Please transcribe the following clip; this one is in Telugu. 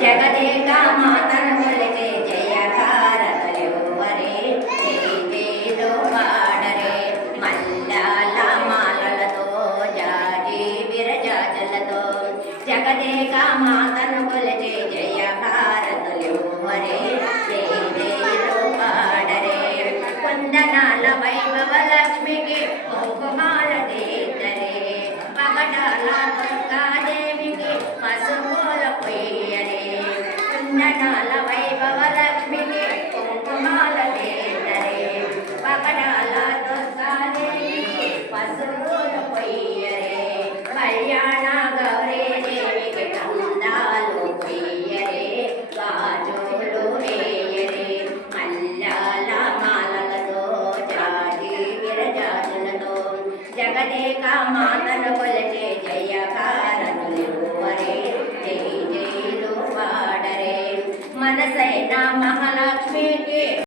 జగదేక మాతను కొలిచే జయకారతలువరే జయలో పాడరే మల్లాల మాలలతో జాజి విరజాజలతో జగదేక మాతను కొలిచే జయకారతలువరే జయలో పాడరే కుందనాల వైభవ లక్ష్మికి కుంకుమాల తీర్థరే పగడాల దుర్గాదేవికి పసుపుల పొయ్యరే కుందనాల వైభవ లక్ష్మికి కుంకుమాల తీర్థరే పగడాల దుర్గాదేవికి పసుపుల పొయ్యరే కళ్యాణ గౌరీదేవికి కందాలు పొయ్యరే గాజులు వేయరే మల్లాల మాలలతో జాజి విరజాజులతో జగదేక మాతను కొలిచే జయకారతులువరే జై జైలు పాడరే మనసైన మహా